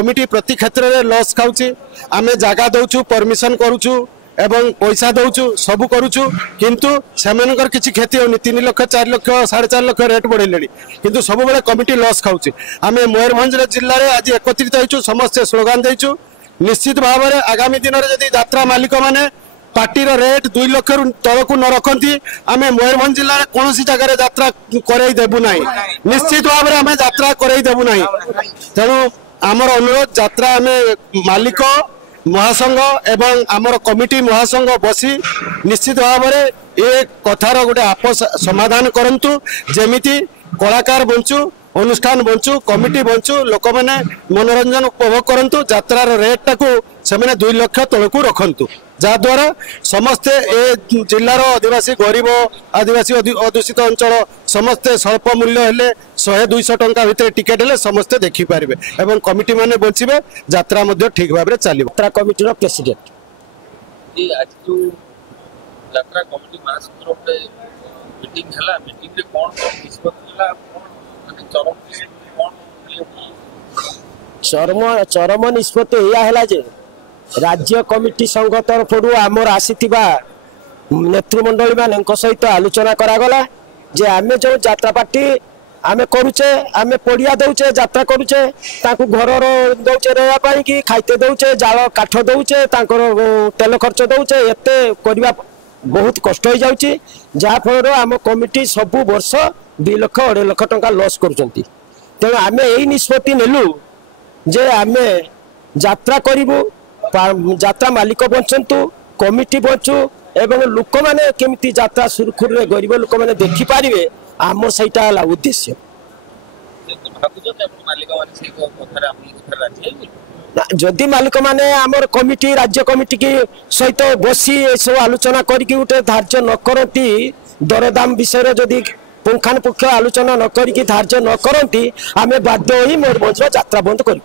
Committee प्रति क्षेत्र में लॉस खाऊची आमे जागा दउछु परमिशन करूछु एवं पैसा दउछु सब करूछु किंतु सेमानकर किछि क्षति होनी 3 लाख 4 लाख 4.5 लाख रेट बढ़ेले किंतु सब बेले कमिटी लॉस खाऊची आमे मयूरभंज जिल्ला रे आज एकत्रित होइछु समस्त स्लोगान देइछु निश्चित भाव में आगामी दिन में जदि यात्रा मालिक माने पार्टी रेट 2 लाख तलक न रखती आम मयूरभंज जिले में कौन जगह यात्रा करई देबु ना निश्चित भाव में आम यात्रा करई देबु ना तेणु आमर अनुरोध यात्रा आम मालिक महासंघ एवं आमर कमिटी महासंघ बसी निश्चित भाव में ये कथार गोटे आपस समाधान करंतु जेमिति कलाकार बंचु अनुष्ठान बंचु कमिटी बंचु लोक मैंने मनोरंजन उपभोग करंतु यात्रार रेट टाकू से 2 लाख तलक रखंतु जहाद्वारा समस्ते ए जिलार आदिवासी गरीब आदिवासी अदूषित अंचल समस्ते स्वल्प मूल्य हेले 100-200 टंका भितर टिकेट हेले समस्ते देखि पारिबे एवं कमिटी माने बंचिबे यात्रा मध्ये ठीक भाबरे चलिबो। यात्रा कमिटी रो प्रेसिडेंट जी आज जो यात्रा कमिटी महासंघ रे मीटिंग हला मीटिंग रे कोन निष्पत्ति हला चरम निष्पत्ति या है जे राज्य कमिटी संघ तरफ आमर आसीथिबा नेतृमंडली मान सहित आलोचना करागला जे आमे जो यात्रा पार्टी आमे करूचे आमे पड़िया दौचे यात्रा करूचे ताकू घर दौचे रहा कि खाइते दौचे जाल काठ दौचे तेल खर्च दौचे एते करबा बहुत कष्ट हो जाउची जहाँफल आम कमिटी सबु वर्ष 2 लाख 2.5 लाख टंका लॉस करुचंती तेणु आमे यही निष्पत्ति नेलु जे आमे यात्रा करिबु यात्रा मालिक बंचंतु कमिटी बंचु एवं लोक माने केमिति यात्रा सुरखुर रे गरीब लोक माने देखि पारिबे आमर सहीटा हला उद्देश्य। जदि मालिक माने आमर कमिटी राज्य कमिटी की सहित बसी सब आलोचना करके गोटे धार्य न करती दरदाम विषय जदि पुंखानुपुंख आलोचना न करके धार्य न करती आमे बाध्य होई मयूरभंज यात्रा बंद करू।